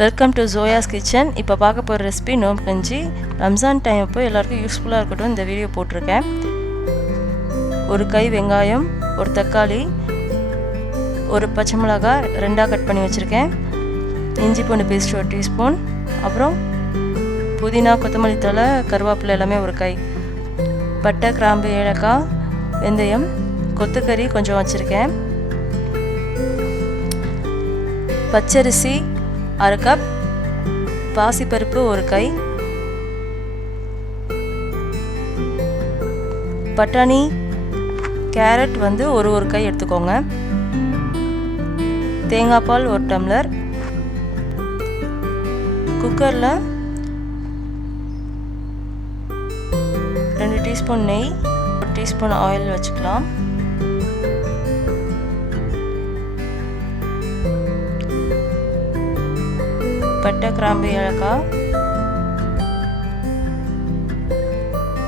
Welcome to ஜோயாஸ் kitchen. இப்போ பார்க்க போகிற ரெசிபி நோம்பு கஞ்சி. ரம்ஜான் டைம் அப்போ எல்லாருக்கும் யூஸ்ஃபுல்லாக இருக்கட்டும் இந்த வீடியோ போட்டிருக்கேன். ஒரு கை வெங்காயம், ஒரு தக்காளி, ஒரு பச்சை மிளகாய் ரெண்டாக கட் பண்ணி வச்சுருக்கேன், இஞ்சி பூண்டு பேஸ்ட் ஒரு டீஸ்பூன், அப்புறம் புதினா, கொத்தமல்லி தழை, கருவேப்பிலை எல்லாமே ஒரு கை, பட்டை, கிராம்பு, ஏலக்காய், வெந்தயம், கொத்துக்கறி கொஞ்சம் வச்சுருக்கேன், பச்சரிசி அரை கப், பாசிப்பருப்பு ஒரு கை, பட்டாணி, கேரட் ஒரு கை எடுத்துக்கோங்க, தேங்காய் பால் ஒரு டம்ளர், குக்கரில் 2 டீஸ்பூன் நெய், 1 டீஸ்பூன் ஆயில் வச்சுக்கலாம். பட்டை, கிராம்பு, ஏலக்காய்,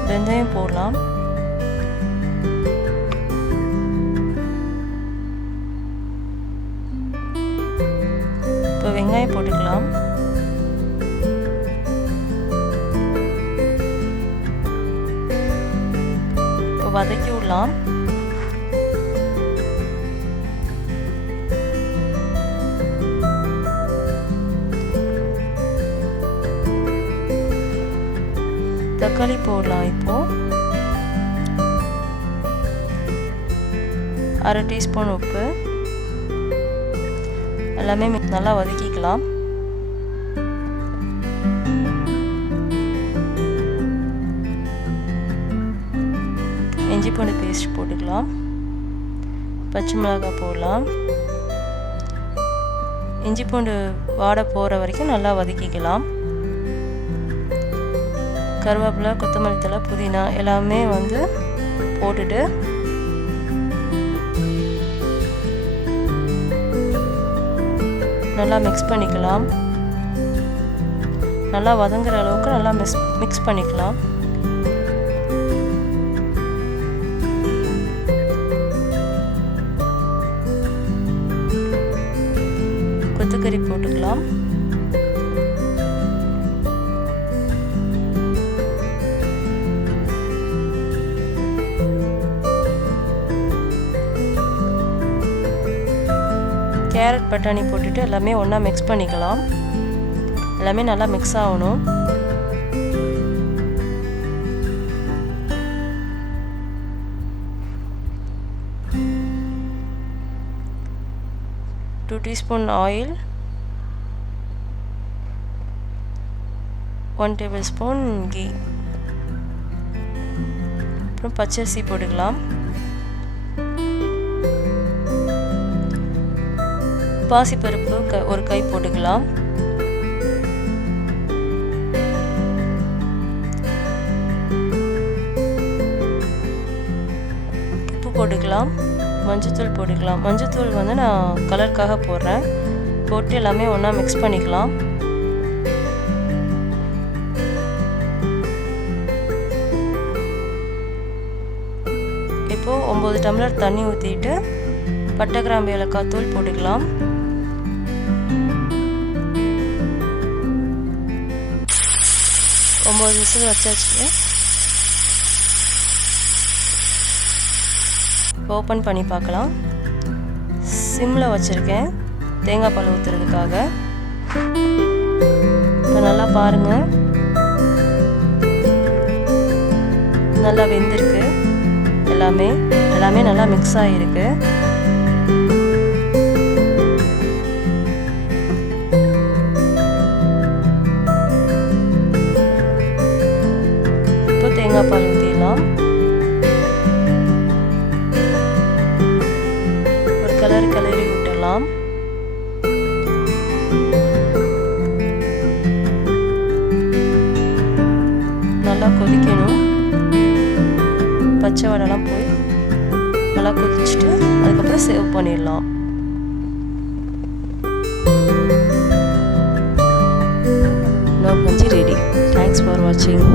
வெந்தயம் போடலாம். இப்போ வெங்காயம் போட்டுக்கலாம். இப்போ வதக்கி விடலாம். தக்காளி போடலாம். இப்போ அரை டீஸ்பூன் உப்பு, எல்லாமே நல்லா வதக்கிக்கலாம். இஞ்சி பூண்டு பேஸ்ட் போட்டுக்கலாம். பச்சை மிளகாய் போடலாம். இஞ்சி பூண்டு வாடை போகிற வரைக்கும் நல்லா வதக்கிக்கலாம். கருவேப்பிலை, கொத்தமல்லி தழை, புதினா எல்லாமே போட்டுட்டு நல்லா மிக்ஸ் பண்ணிக்கலாம். நல்லா வதங்குற அளவுக்கு நல்லா மிக்ஸ் பண்ணிக்கலாம். கொத்துக்கறி போட்டுக்கலாம். கேரட், பட்டாணி போட்டுட்டு எல்லாமே ஒன்றா மிக்ஸ் பண்ணிக்கலாம். எல்லாமே நல்லா மிக்ஸ் ஆகணும். Two teaspoon oil, 1 tablespoon ghee, அப்புறம் பச்சரிசி போட்டுக்கலாம். பாசிப்பருப்பு ஒரு கை போட்டுக்கலாம். உப்பு போட்டுக்கலாம். மஞ்சத்தூள் போட்டுக்கலாம். மஞ்சத்தூள் நான் கலருக்காக போடுறேன். போட்டு எல்லாமே ஒன்றா மிக்ஸ் பண்ணிக்கலாம். இப்போது 9 டம்ளர் தண்ணி ஊற்றிட்டு பட்டை, கிராம்பு, ஏலக்காய் தூள் போட்டுக்கலாம். 9 விசில் வச்சாச்சு. ஓப்பன் பண்ணி பார்க்கலாம். சிம்மில் வச்சுருக்கேன் தேங்காய் பால் ஊற்றுறதுக்காக. இப்போ நல்லா பாருங்கள், நல்லா வெந்திருக்கு. எல்லாமே நல்லா மிக்ஸ் ஆகிருக்கு. தேங்காய் பால் ஊற்றிடலாம். ஒரு கிளறி விட்டுடலாம். நல்லா கொதிக்கணும். பச்சை வடைலாம் போய் நல்லா கொதிச்சுட்டு அதுக்கப்புறம் சேவ் பண்ணிடலாம். நோம்பு கஞ்சி ரெடி. தேங்க்ஸ் ஃபார் வாட்சிங்.